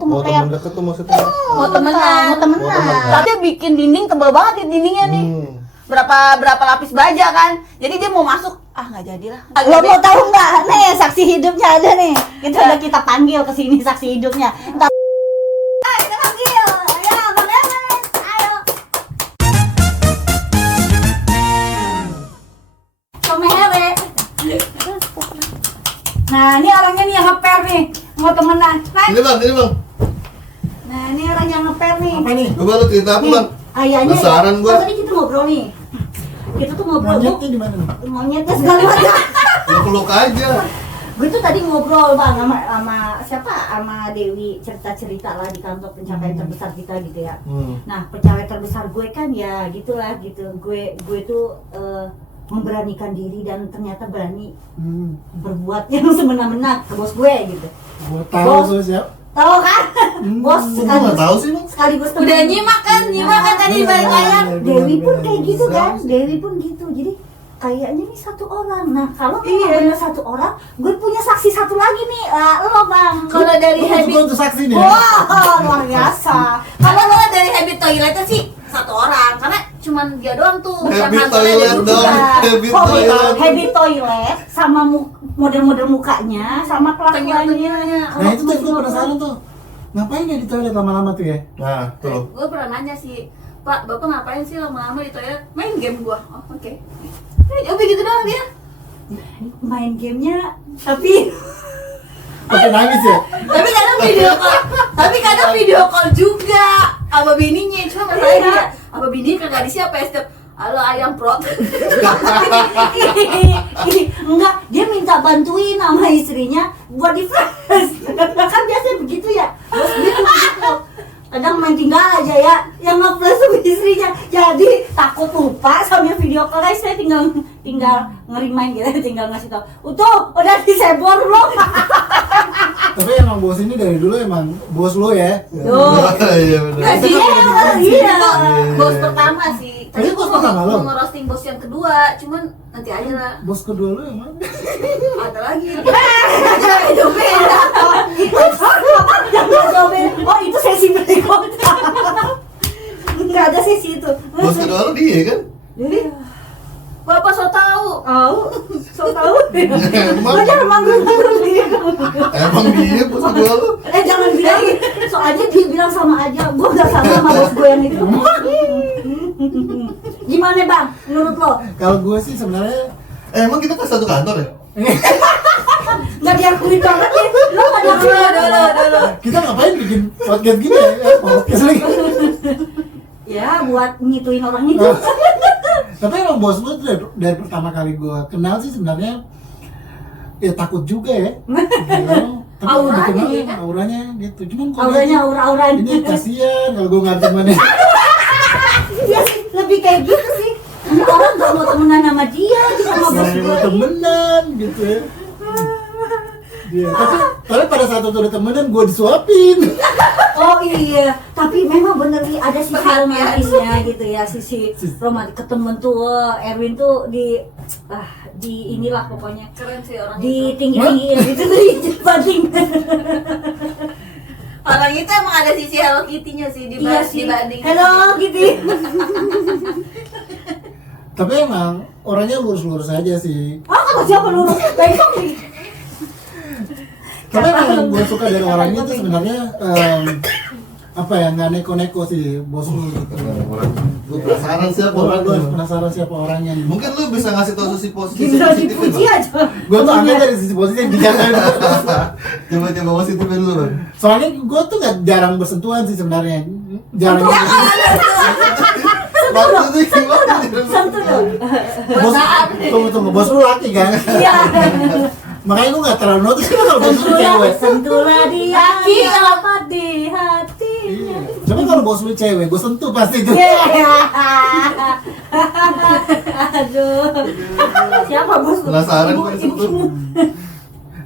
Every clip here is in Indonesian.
Mau kayak temen deket tuh maksudnya? mau temenan. Tapi dia bikin dinding tebal banget nih dindingnya nih. Berapa lapis baja kan. Jadi dia mau masuk, nggak jadilah. Lo mau tahu nggak? Nih saksi hidupnya ada nih. Udah kita panggil ke sini saksi hidupnya. Ntar kita panggil. Ayo, Bang Emes. Ayo. Sama Here. Nah, ini orangnya nih yang ngeper nih. Mau temenan. Hai. Ini bang. Nah, ini orang yang ngeper nih. Apa nih? Coba lu cerita apa bang? Ayahnya. Penasaran gua. Tadi kita ngobrol nih. Kita tuh ngobrol. Monyetnya di mana? Monyetnya segala macam. Peluk aja. Gue tuh tadi ngobrol bang sama siapa, sama Dewi, cerita lah di kantor pencapaian terbesar kita gitu ya. Nah pencapaian terbesar gue kan ya gitulah gitu. Gue tuh memberanikan diri dan ternyata berani berbuat yang semena-mena ke bos gue gitu. Gue tahu Bos. tuh siapa. Tahu kan? Bos Gua nggak tahu sih bang. sekaligus Udah nyimak kan tadi di balik layar. Dewi pun kayak gitu kan, Dewi pun gitu. Jadi kayaknya nih satu orang. Nah kalau memang benar satu orang, gue punya saksi satu lagi nih, lo bang. Kalau dari Gue habit, juga untuk saksi nih. Wah luar biasa. kalau dari habit toiletnya sih satu orang, karena cuman dia doang tuh. yang Habit kantornya toilet dia dong. Habit toilet. Habit toilet sama model-model mukanya sama kelakuannya. Nah itu tuh gue penasaran tuh. Ngapain ya di toilet lama-lama tuh ya? Nah tuh. Gue pernah nanya sih, Pak, Bapak ngapain sih lama-lama di toilet? Main game gua. Oh, oke. Udah gitu doang dia. Main gamenya tapi Pakai nangis ya? Tapi kadang video call juga sama bininya. Cuma masalahnya dia sama bininya kagak disiapa ya setiap halo ayam prot. enggak, dia minta bantuin sama istrinya buat di flash. Kan biasanya begitu ya. Bos dia tuh begitu. Kadang main tinggal aja ya, yang nge-flash sama istrinya. Jadi takut lupa sambil video call guys, saya tinggal ngerimain gitu, tinggal ngasih tau. Udah disebor belum? Tapi emang bos ini dari dulu emang bos lo ya? Tuh. Iya benar. Iya. Bos pertama sih. Tadi Ini gua bos pertama lo? mau ngerosting bos yang kedua, cuman nanti aja lah. Bos kedua lo yang mana? Ada lagi. Ada beda. Oh itu sesi berikutnya. Nggak ada sesi itu. Bos kedua lu dia kan? Bapak so tahu. So tahu. Emang. Lo jangan manggil dia. Emang dia bos kedua lu? Jangan bilang. Soalnya dia bilang sama aja. Gue nggak sama bos gue yang itu. Gimana bang? Menurut lo? Kalau gue sih sebenarnya Emang kita kan satu kantor ya? Nggak diakuin banget ya. Lo nggak diakuin. kita ngapain bikin podcast gini ya? Podcast lagi. Ya buat ngituin orang itu. Tapi emang bos gue tuh dari pertama kali gue kenal sih sebenarnya ya takut juga ya. Tapi Auranya, dikenal ya kan? auranya gitu. Cuman kalau Auranya aura-auranya. ini kasihan kalau gue nggak temenin. Iya sih, lebih kayak gitu sih. Ini orang gak mau temenan sama dia, sama bos Nggak gue. mau temenan gitu ya. Iya, tapi pada saat itu udah temenan gue disuapin. Oh iya, tapi memang bener nih ada sisi romantisnya gitu ya, sisi romantis. Ketemu tuh Erwin tuh di inilah pokoknya Keren sih orang di itu. tinggi-tinggiin gitu tuh dibanding. Orang itu emang ada sisi Hello Kitty-nya sih Iya sih. dibanding. Hello gitu. Tapi emang orangnya lurus-lurus aja sih. Kata siapa lu? Bengkok nih. Tapi emang yang gue suka dari orangnya tuh sebenarnya apa ya, nggak neko-neko sih bos lu gitu. Gue penasaran siapa Orang gue orangnya. penasaran siapa orangnya nih. Mungkin lu bisa ngasih tau sisi positif Bisa positifnya, dipuji Bang. aja. Gue tuh ambil dari sisi positif jangan. Coba positifnya dulu bang. Soalnya gue tuh nggak jarang bersentuhan sih sebenarnya. Jarang. Maksudnya gimana? Sentuh dong. Bos, tunggu, bos lu laki kan? Iya. Makanya gue nggak terlalu notice kalau bos lu cewek. Sentuhlah di Laki, dapat di hatinya. Cuma kalau bos lu cewek, gue sentuh pasti tuh. Aduh. Siapa bos lu? Penasaran Ibu, gue ibu. disitu.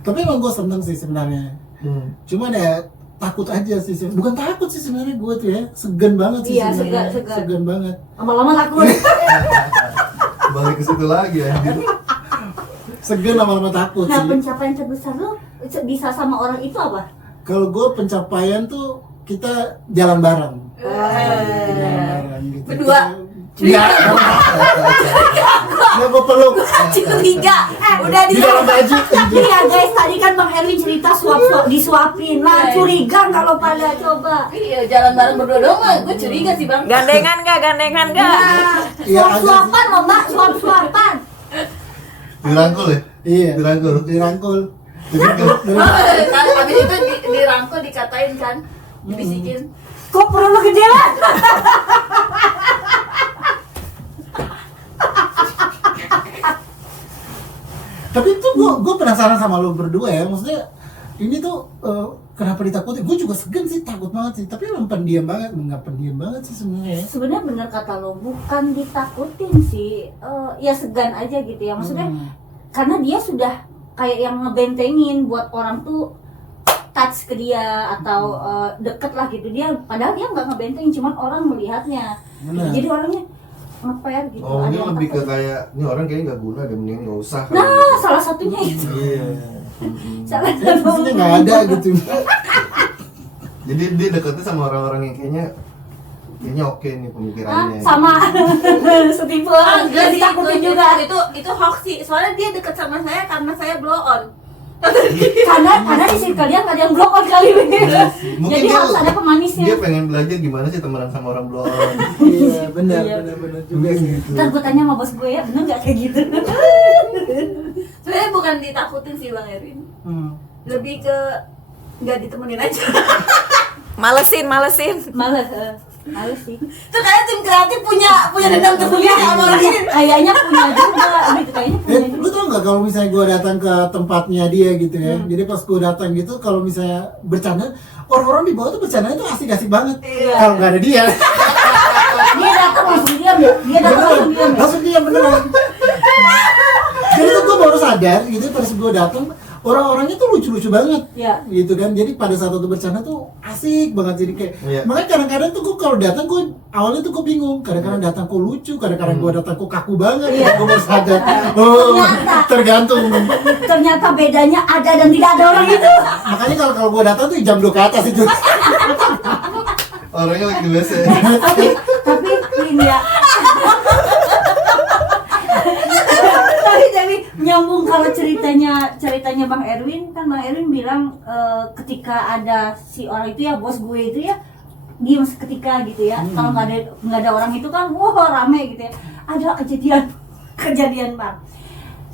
Tapi emang gue seneng sih sebenarnya. Cuman ya takut aja sih. Bukan takut sih sebenarnya gue tuh ya. Segan banget sih Iya, sebenarnya. segan. Segan banget. Lama-lama takut. Balik ke situ lagi ya. Segan lama-lama takut Nah, sih. pencapaian terbesar lu bisa sama orang itu apa? Kalau gue pencapaian tuh kita jalan bareng. Jalan bareng gitu. Berdua. Ya, nggak gue peluk. Curiga. Udah Di dalam baju. Tapi ya guys, tadi kan Bang Erwin cerita disuapin. Nah, curiga kalau pada coba. Iya, jalan bareng berdua doang mah gue curiga sih Bang. Gandengan nggak? Nah, Iya, suap-suapan loh Mbak, suap-suapan. Dirangkul ya? Iya, Dirangkul. dirangkul. Habis itu dirangkul, dikatain kan, dibisikin. Kok perlu lo gede lah? Tapi itu gue penasaran sama lo berdua ya, maksudnya ini tuh kenapa ditakutin? Gue juga segan sih, takut banget sih. Tapi emang pendiam banget, nggak pendiam banget sih sebenarnya. Sebenarnya bener kata lo, bukan ditakutin sih, ya segan aja gitu ya. Maksudnya karena dia sudah kayak yang ngebentengin buat orang tuh touch ke dia atau deket lah gitu. Dia padahal dia nggak ngebentengin, cuman orang melihatnya. Benar. Jadi orangnya ngepel gitu. Oh, ada ini yang lebih ke takut. kayak ini orang kayaknya nggak guna deh, mending nggak usah. Nah, salah satunya itu. Iya. Salah Ya, maksudnya nggak ada gitu. Jadi dia deketnya sama orang-orang yang kayaknya oke nih pemikirannya. Sama setipe Enggak sih, ditakutin itu- juga. Itu hoax sih. Soalnya dia deket sama saya karena saya blow on. Karena di circle dia nggak ada yang block on kali ini. Iya sih. Mungkin Jadi dia- harus ada pemanisnya. Dia pengen belajar gimana sih temenan sama orang blow on. Iya, benar, Iya. benar juga sih. Ntar gue tanya sama bos gue ya, bener nggak kayak gitu? Sebenarnya bukan ditakutin sih Bang Erwin. Lebih ke nggak ditemenin aja. Malesin. Males sih. Itu kayak tim kreatif punya dendam tersendiri sama orang ini. Kayaknya punya juga, gitu kayaknya punya juga. Lu tau nggak kalau misalnya gue datang ke tempatnya dia gitu ya, jadi pas gue datang gitu, kalau misalnya bercanda, orang-orang di bawah tuh bercandanya tuh asik-asik banget. Iya. Kalau nggak ada dia, Dia datang langsung diam ya, dia datang langsung diam ya. langsung dia beneran. Jadi tuh gue baru sadar gitu pas gue datang, orang-orangnya tuh lucu-lucu banget. Iya. Gitu kan, jadi pada saat itu bercanda tuh asik banget, jadi kayak Iya. makanya kadang-kadang tuh gue kalau datang gue awalnya tuh gue bingung, kadang-kadang datang kok lucu, kadang-kadang gue datang kok kaku banget. Iya. Gue baru sadar, oh Ternyata. tergantung. Ternyata bedanya ada dan tidak ada orang itu. Makanya kalau gue datang tuh jam 2 ke atas itu. Orangnya lagi di WC. tapi ini ya. tapi nyambung kalau ceritanya Bang Erwin kan, Bang Erwin bilang ketika ada si orang itu ya, bos gue itu ya, diam seketika gitu ya. Kalau nggak ada orang itu kan wah rame gitu ya. Ada kejadian Bang,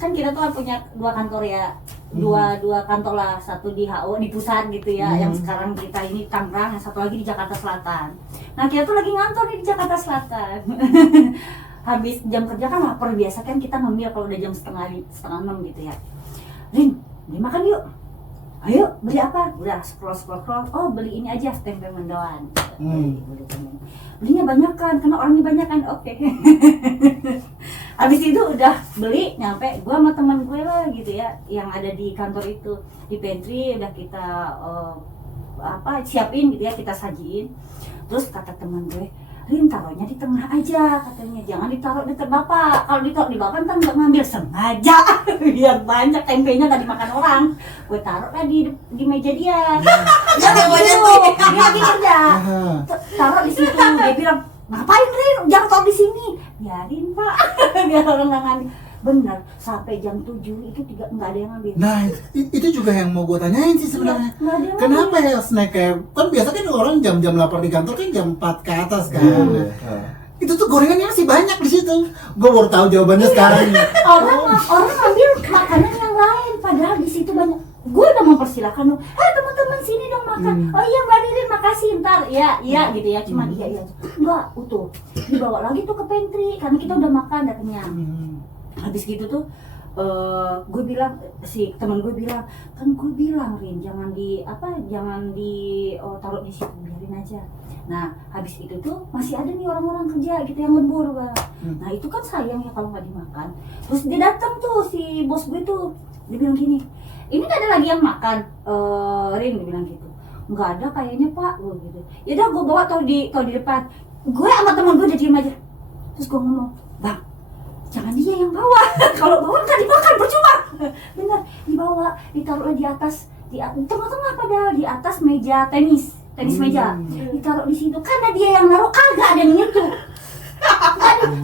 kan kita tuh kan punya 2 kantor ya, dua kantor lah, satu di HO di pusat gitu ya, yang sekarang kita ini Tangerang, yang satu lagi di Jakarta Selatan. Nah kita tuh lagi ngantor di Jakarta Selatan. Habis jam kerja kan lapar biasa kan, kita ngemil kalau udah jam setengah 6 gitu ya. Rin, beli makan yuk. Ayo, beli apa? Udah scroll. Oh, beli ini aja, tempe mendoan. Beli tempe. Belinya banyak kan, karena orangnya banyak kan. Oke. Habis itu udah beli, nyampe gua sama teman gue lah gitu ya, yang ada di kantor itu, di pantry udah kita siapin gitu ya, kita sajiin. Terus kata teman gue, Rin, taruhnya di tengah aja katanya, jangan ditaruh di dekat bapak. Kalau ditaruh di bapak ntar nggak ngambil, sengaja biar banyak tempenya nggak dimakan orang. Gue taruh lah di meja dia. Dia lagi kerja, taruh di situ. Dia bilang, ngapain Rin? Jangan taruh di sini. Biarin Pak, biar orang nggak ngambil. Bener, sampai jam 7 itu nggak ada yang ngambil. Nah, itu juga yang mau gue tanyain sih sebenarnya. Iya, nggak ada yang Kenapa ya snack kayak, kan biasa kan orang jam-jam lapar di kantor kan jam 4 ke atas kan. Itu tuh gorengannya masih banyak di situ. Gue baru tahu jawabannya sekarang. Orang ngambil makanan yang lain, padahal di situ banyak. Gue udah mempersilahkan dong, teman-teman sini dong makan. Oh iya Mbak Ririn, makasih, ntar iya gitu ya, cuma iya enggak utuh dibawa lagi tuh ke pantry karena kita udah makan, udah kenyang. Habis gitu tuh gue bilang, si teman gue bilang, kan gue bilang Rin, jangan taruh di situ, biarin aja. Nah habis itu tuh masih ada nih orang-orang kerja gitu yang lembur Bang. Nah itu kan sayang ya kalau nggak dimakan. Terus dia datang tuh si bos gue tuh, dia bilang gini, ini nggak ada lagi yang makan, Rin, dia bilang gitu. Nggak ada kayaknya Pak, gue gitu. Ya udah gue bawa tau di depan. Gue sama teman gue udah diem aja. Terus gue ngomong, Bang, jangan dia yang bawa. Kalau bawa nggak dimakan, percuma. Bener, dibawa, ditaruh di atas di tengah-tengah padahal di atas meja tenis meja ditaruh di situ karena dia yang naruh kagak ada yang nyentuh.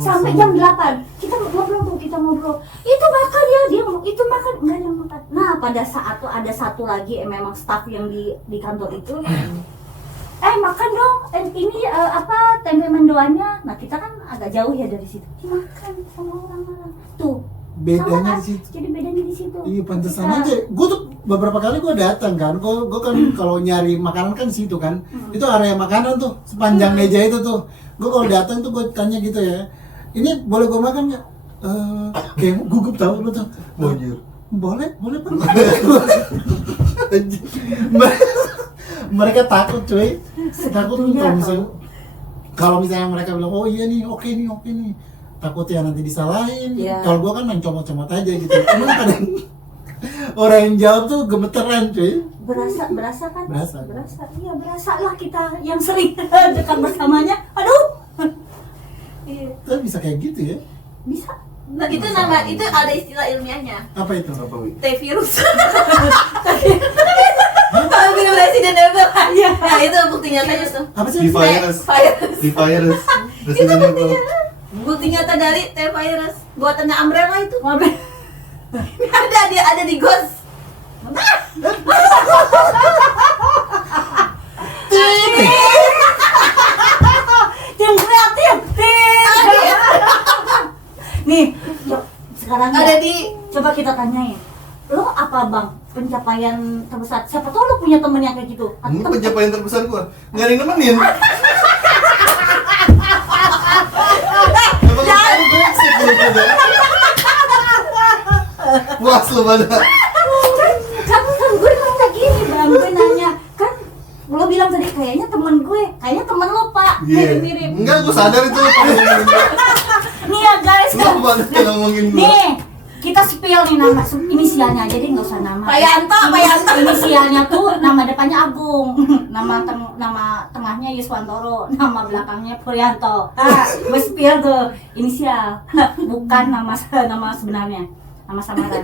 Sampai jam 8 kita ngobrol itu makan dia ngomong itu makan nggak ada yang makan. Nah pada saat tuh ada satu lagi memang staff yang di kantor itu makan dong ini apa tempe mendoannya. Nah kita kan agak jauh ya dari situ, makan sama orang-orang tuh bedanya sama, di situ. jadi bedanya di situ. Iya pantesan aja. Gue tuh beberapa kali gue datang kan. Gue kan kalau nyari makanan kan di situ kan. Itu area makanan tuh sepanjang meja itu tuh. Gue kalau datang tuh gue tanya gitu ya. Ini boleh gue makan nggak? Kayak gugup tau lu tuh. Bojur. Boleh Pak. Mereka takut cuy. Takut lu kalau misalnya mereka bilang oh iya nih oke nih. Takut ya nanti disalahin. Iya. Kalau gua kan main comot-comot aja gitu. Cuman kadang orang yang jawab tuh gemeteran cuy. Berasa kan? Berasa. Iya berasa lah kita yang sering dekat bersamanya. Aduh. Iya Tapi bisa kayak gitu ya. bisa. Nah, itu ada istilah ilmiahnya. Apa itu? Apa, Wi? T-virus. Kalau film Resident Evil. Iya. Nah, itu bukti nyatanya tuh. Apa sih? Di virus. Virus. Di virus. Itu Resident Evil. bukti nyata dari T-virus. Buatannya Umbrella itu. Dia ada di Ghost. Tim kreatif. Nih, sekarang Ada ya, di coba kita tanyain. Lo apa bang pencapaian terbesar? Siapa tau lo punya temen yang kayak gitu? Ini pencapaian terbesar gua. Nggak ada yang nemenin. Emang lu brengsek lu pada. Puas lu pada. Kan gue nanya gini bang, gue nanya kan lo bilang tadi kayaknya temen lo pak, Iya. mirip-mirip. Enggak, gua sadar itu lu pada ngomongin gua. Nih ya guys, Lu pada ngomongin gua. nih kita spill nih nama inisialnya aja deh, nggak usah nama. Pak Yanto. Inisialnya tuh nama depannya Agung, nama tengahnya Yuswantoro, nama belakangnya Puryanto. Gue spill tuh inisial, bukan nama sebenarnya, nama samaran.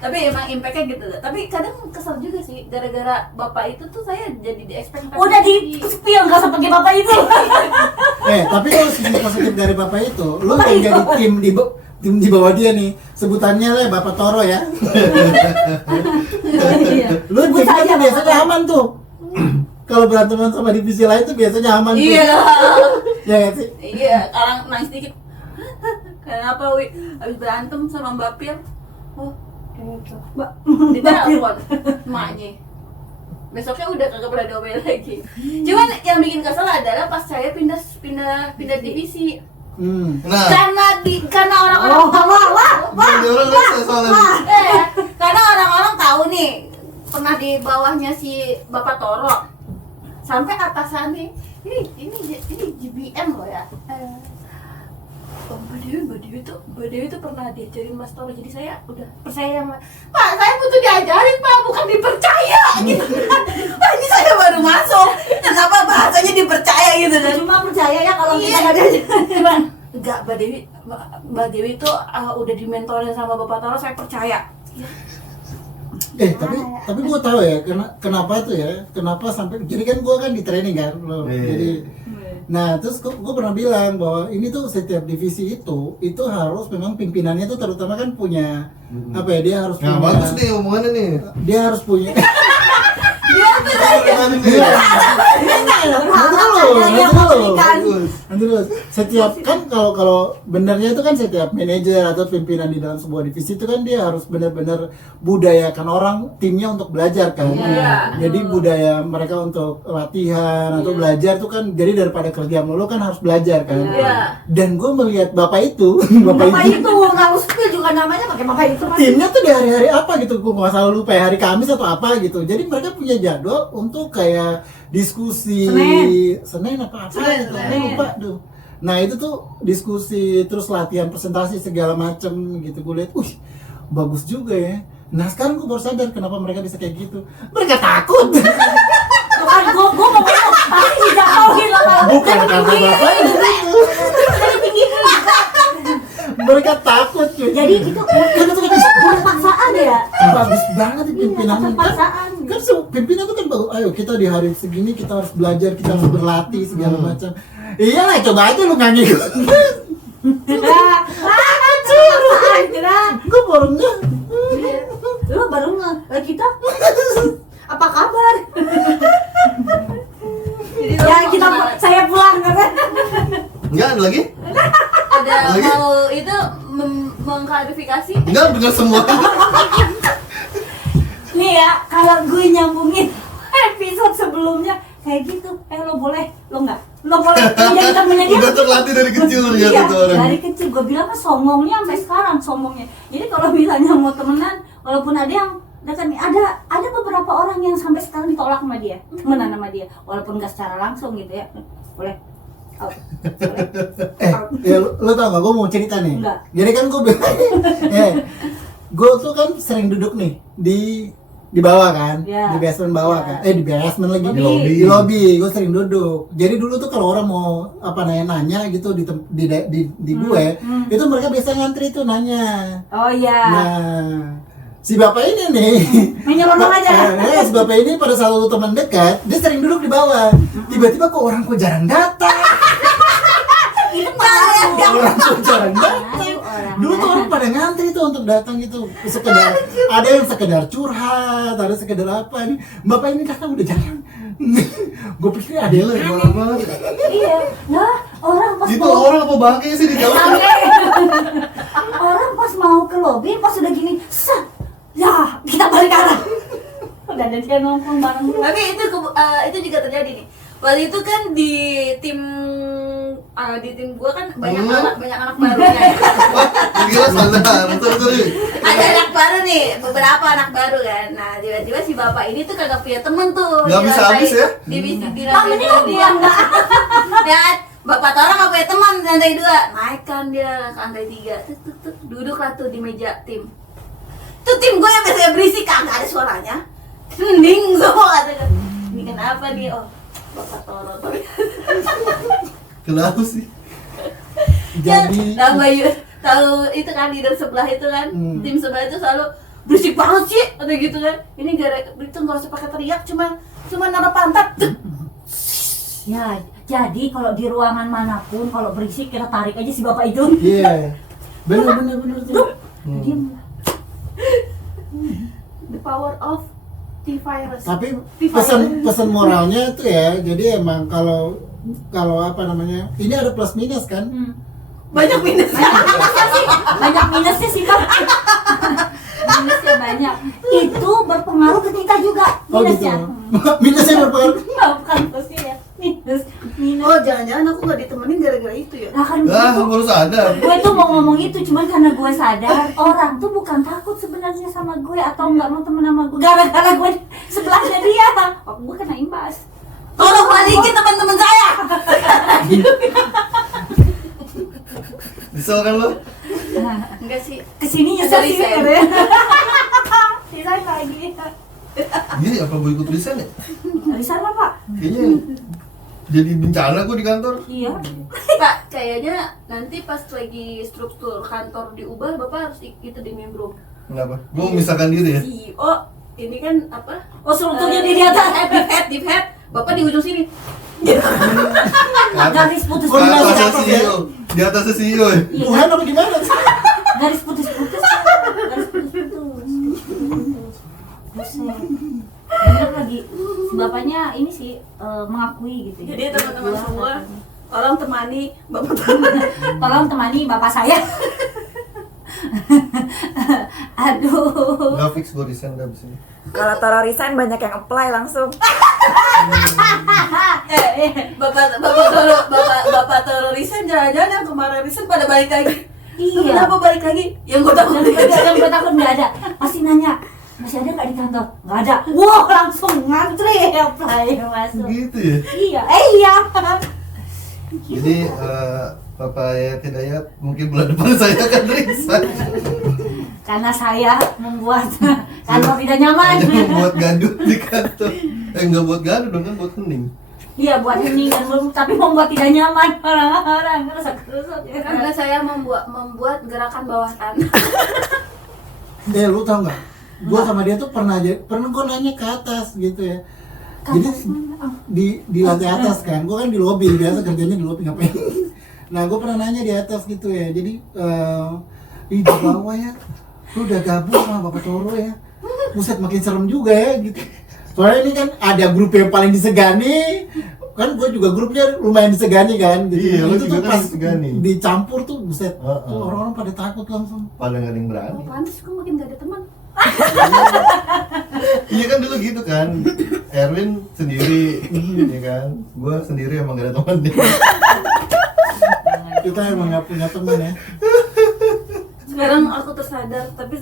tapi emang impactnya gitu. Tapi kadang kesel juga sih, gara-gara bapak itu tuh saya jadi di-expect. Udah di spill nggak usah pakai bapak itu. Tapi kalau sisi positif dari bapak itu, lu yang jadi tim di bawah dia nih, sebutannya lah Bapak Toro ya. Lu Sebut timnya saja tuh biasanya Bapak Toro. aman tuh. Kalau beranteman sama divisi lain tuh biasanya aman tuh. Iya. Ya nggak sih? Iya, orang nangis dikit. Kenapa Wi? Habis berantem sama Mbak Pir. Oh, ditelepon emaknya. Besoknya udah kagak pernah diomelin lagi. Cuman yang bikin kesel adalah pas saya pindah divisi. Nah, Karena orang-orang bukan di orang rasa soalnya. karena orang-orang tahu nih pernah di bawahnya si Bapak Toro. Sampai atasannya ini JBM loh ya. Mbak Dewi tuh pernah diajarin Mas Toro, jadi saya udah percaya sama Pak, saya butuh diajarin Pak, bukan dipercaya gitu kan. Pak, ini saya baru masuk, kenapa bahasanya dipercaya gitu kan. Cuma percaya ya kalau kita Iya. nggak diajarin. Cuman enggak, Mbak Dewi tuh udah dimentorin sama Bapak Toro, saya percaya. Tapi gua tahu ya kenapa tuh ya, kenapa sampai jadi kan gua kan di training kan lo. Iya. Jadi nah terus gua pernah bilang bahwa ini tuh setiap divisi itu harus memang pimpinannya tuh terutama kan punya apa ya, dia harus Nah, punya, bagus nih omongannya nih. dia harus punya Nanti dulu. Setiap kan kalau benernya itu kan setiap manajer atau pimpinan di dalam sebuah divisi itu kan dia harus benar-benar budayakan orang timnya untuk belajar kan. Iya. Jadi budaya mereka untuk latihan atau belajar tuh kan jadi daripada kerja mulu kan harus belajar kan. Iya. Dan gue melihat bapak itu, Bapak itu kalau spill juga namanya pakai bapak itu. timnya tuh di hari-hari apa gitu, gue nggak salah lupa ya, hari Kamis atau apa gitu. Jadi mereka punya jadwal untuk kayak diskusi Senin apa gitu, saya lupa tuh. Nah itu tuh diskusi terus latihan presentasi segala macem gitu. Gue lihat, bagus juga ya. Nah sekarang gue baru sadar kenapa mereka bisa kayak gitu. Mereka takut. Bukan gue mau pasti dijauhin lah. Bukan karena bapak itu. Mereka takut cuy. Jadi itu bukan paksaan ada ya? Bagus banget nih pimpinannya. Iya, paksaan. Kan pimpinan tuh kan bagus. Ayo kita di hari segini kita harus belajar, kita harus berlatih segala macam. Iyalah, coba aja lu nyanyi. Gue baru nggak. Lu baru nggak? Kita apa kabar? Ya kita saya pulang kan? Enggak ada lagi? Ada Lagi? mau itu mengklarifikasi. Enggak dengan semua. Nih ya, kalau gue nyambungin episode sebelumnya kayak gitu, lo boleh, lo nggak? Lo boleh menjadi temennya dia. Udah terlatih dari kecil Iya, ternyata tuh orang. dari kecil gue bilang kan songongnya sampai sekarang songongnya. Jadi kalau misalnya mau temenan, walaupun ada yang dekat nih, ada beberapa orang yang sampai sekarang ditolak sama dia, temenan sama dia, walaupun nggak secara langsung gitu ya, boleh. Out. Boleh. Ya lu tau gak, gue mau cerita nih. Enggak. Jadi kan gue gue tuh kan sering duduk nih di bawah kan, Ya. di basement bawah Ya. kan, di basement lagi Lobby. di lobby, gue sering duduk. Jadi dulu tuh kalau orang mau apa nanya gitu di gue, itu mereka biasa ngantri tuh nanya. Oh iya. Nah, si bapak ini nih, Menyelonong aja. si bapak ini pada saat lu teman dekat, dia sering duduk di bawah. Tiba-tiba kok orang kok jarang datang. Itu pengalaman. Orang kok jarang datang. Orang. Dulu tuh orang pada ngantri tuh untuk datang gitu, sekedar ada yang sekedar curhat, ada sekedar apa nih. Bapak ini datang udah jarang. Gue pikir ada lo yang malam banget. Iya. Nah, orang pas Itu mau orang apa bangke sih di jauh? orang pas mau ke lobby, pas udah gini, set, ya kita balik arah. Udah ada dia nongkrong bareng dulu. Tapi itu juga terjadi nih. Waktu itu kan di tim gua kan banyak anak barunya. Wah, gila sadar. Betul. Ada anak baru nih, beberapa anak baru kan. Nah, tiba-tiba si bapak ini tuh kagak punya temen tuh. Nggak Di bisa lantai- habis ya? Di Ah, lantai ini dua lo dia. pulang nggak? Ya, bapak Tora nggak punya teman di lantai 2. Naik kan dia ke lantai 3. Duduk lah tuh di meja tim. Tuh tim gue yang biasanya berisik, kagak ada suaranya. Hening semua kata gue. Ini kenapa nih? Oh, bapak Toro. Kenapa sih? Jadi tahu itu kan leader sebelah itu kan, tim sebelah itu selalu berisik banget sih, atau gitu kan. Ini itu nggak usah pakai teriak, cuma naruh pantat. Ya, jadi kalau di ruangan manapun kalau berisik kita tarik aja si bapak itu. iya, bener tuh. Diam. The power of T-virus. Tapi pesan moralnya tuh ya, jadi emang kalau apa namanya, ini ada plus minus kan. Banyak minus. Banyak minusnya sih Bang. Minusnya banyak. Itu berpengaruh ke kita juga Oh gitu. minusnya. Minusnya berpengaruh. Bukan plusnya ya. Minus. Oh, jangan-jangan aku nggak ditemenin gara-gara itu ya? Nah kan Ah, gitu. baru sadar. Gue tuh mau ngomong itu cuman karena gue sadar orang tuh bukan takut sebenarnya sama gue atau nggak mau temen sama gue gara-gara gue sebelahnya dia. Oh, gue kena imbas. Tolong balikin teman-teman saya. Disel kan lo? Enggak sih. Kesini nyesel sih Resign. katanya. Resign lagi. Iya, apa gue ikut resign ya? Resign lah Pak. Kayaknya jadi bencana gue di kantor. Iya. Pak, kayaknya nanti pas lagi struktur kantor diubah, Bapak harus itu di membro. Kenapa? Gue memisahkan diri ya? CEO, ini kan apa? Oh strukturnya di atas. Deep head, Bapak di ujung sini. Garis putus Di atasnya Apa, CEO. Di atasnya CEO ya? Iya, Tuhan apa gimana? garis putus-putus. Garis putus-putus. Buset. Bener lagi. Si bapaknya ini sih mengakui gitu. Jadi teman-teman Gua semua, katanya. tolong temani Bapak Toro. Tolong temani bapak saya. Aduh. Gak fix gue resign dah abis ini. Kalau Toro resign banyak yang apply langsung. Bapak Toro resign, jangan-jangan yang kemarin resign pada balik lagi. Lu Iya. kenapa balik lagi? Yang gue takut Yang gue takut nggak ada. Pasti nanya, masih ada nggak di kantor? Nggak ada. Wah langsung ngantri apply masuk. Gitu ya? Iya, iya. Jadi Bapak Ayat Hidayat mungkin bulan depan saya akan resign. Karena saya membuat kantor tidak nyaman. Hanya membuat gaduh di kantor. Nggak buat gaduh dong, kan buat hening. Iya buat hening dan tapi membuat tidak nyaman orang-orang kerusuk-kerusuk. karena saya membuat gerakan bawah tanah. Lu tau nggak? Gua sama dia tuh pernah gua nanya ke atas gitu ya. Jadi di lantai atas kan, gua kan di lobi, biasa kerjanya di lobi ngapain. Nah, gua pernah nanya di atas gitu ya. Jadi di bawah ya, lu udah gabung sama Bapak Toro ya. Buset, makin serem juga ya gitu. Soalnya ini kan ada grup yang paling disegani, kan gue juga grupnya lumayan disegani kan gitu. Iya, lu itu juga tuh kan pas disegani. dicampur tuh buset, Heeh. tuh orang-orang pada takut langsung. Pada nggak ada yang berani. Oh, pantes gue makin gak ada teman. Iya kan dulu gitu kan. Erwin sendiri, ya kan. Gua sendiri emang gak ada teman dia. Kita emang nggak punya teman ya. Sekarang aku tersadar, tapi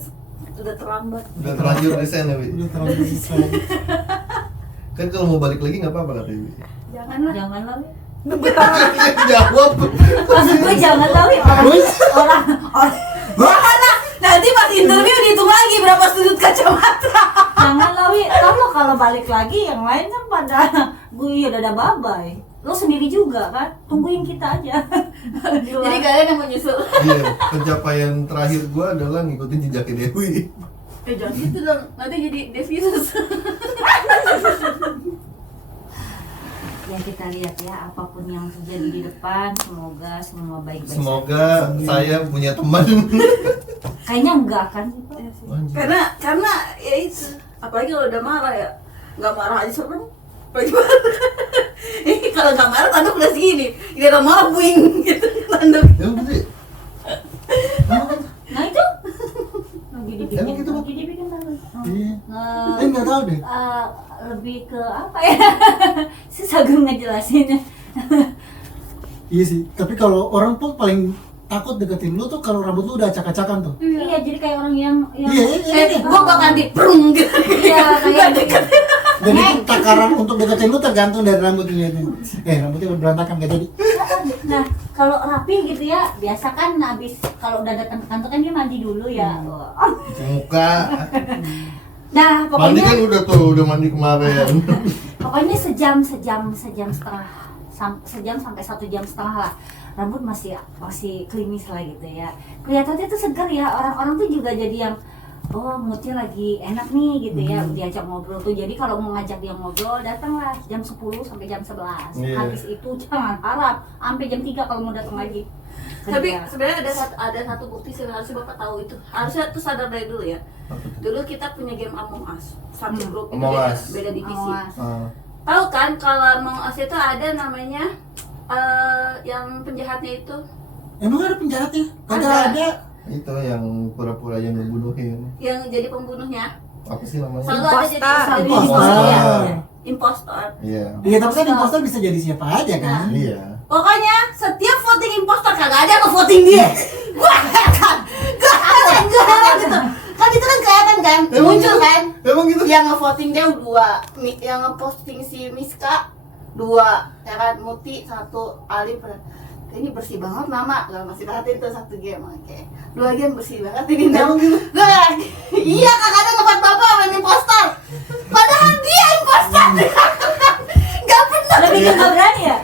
udah terlambat. Udah terlanjur resign ya, Wi. Udah terlalu susah. Kan kalau mau balik lagi nggak apa-apa kata Wi. Janganlah. Janganlah, Wi. Jawab. Maksud gue janganlah, Wi. Orang Janganlah. Nanti pas interview dihitung lagi berapa sudut kacamata. janganlah, Wi. Kalau balik lagi yang lain kan pada gue udah ada babai. Lo sendiri juga kan, tungguin kita aja. Di luar. Jadi kalian yang menyusul. Iya, pencapaian terakhir gua adalah ngikutin jejaknya Dewi. Jangan gitu dong, nanti jadi Devirus. Ya kita lihat ya, apapun yang terjadi di depan, semoga semua baik-baik. Semoga saya punya teman. Kayaknya enggak kan sih, Pak? Anjir. karena ya itu, apalagi kalau udah marah ya, nggak marah aja serem. Apalagi marah. Kalau nggak marah tanduk udah segini, dia marah buing gitu tanduk. Ya udah sih. Nah itu lagi dibikin, Emang gitu, Pak? lagi dibikin tadi. Iya. Eh, Nggak tahu deh. lebih ke apa ya? Susah gue ngejelasinnya. Iya sih. Tapi kalau orang tuh paling takut deketin lu tuh kalau rambut lu udah acak-acakan tuh. Iya, jadi kayak orang yang Iya, iya. Gua bakal di prung gitu. Iya, kayak deket. Dan itu takaran untuk deketin lu tergantung dari rambutnya. Rambutnya berantakan gak jadi. nah, kalau rapi gitu ya, biasa kan habis kalau udah datang ke kantor kan dia mandi dulu ya. Oh. Muka. Nah, Mandi kan pokoknya udah tuh, udah mandi kemarin. pokoknya sejam setengah sejam sampai 1 jam setengah lah, rambut masih klimis lah gitu ya, kelihatannya tuh segar ya, orang-orang tuh juga jadi yang oh moodnya lagi enak nih gitu ya, diajak ngobrol tuh. Jadi kalau mau ngajak dia ngobrol datanglah jam 10 sampai jam 11. Iya. Habis itu jangan harap sampai jam 3 kalau mau datang lagi. Tapi Kerja. sebenarnya ada satu bukti sih, harusnya Bapak tahu itu. Harusnya tuh sadar dari dulu ya. Dulu kita punya game Among Us, satu grup itu Among beda, Us. beda divisi. Awas. Tahu kan kalau Among Us itu ada namanya yang penjahatnya itu, Emang ada penjahatnya? Kagak Ada. ada. Itu yang pura-pura yang ngebunuhin. yang jadi pembunuhnya. Apa sih namanya? Selalu ada jadi Impostor. impostor. Iya. Iya, tapi kan impostor bisa jadi siapa aja kan? Iya. Pokoknya setiap voting impostor kagak ada yang nge-voting dia. Gua heran gitu. Kan itu kan kelihatan kan, muncul kan. Emang gitu? Yang nge-voting dia 2, yang nge-posting si Miska 2, ya kan, Muti 1, Alif. Ini bersih banget nama, gak masih perhatiin tuh 1 game, oke. 2 game bersih banget ini nama. Iya, kagak ada nge-vote bapak main impostor. Padahal dia impostor. Gak pernah. Lebih ke nggak berani ya?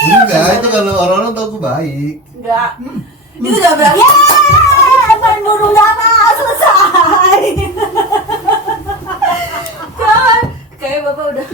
Enggak, itu kalau orang-orang tahu gue baik. Enggak. Itu gak berani. Penduduk dana selesai. Kayak bapak udah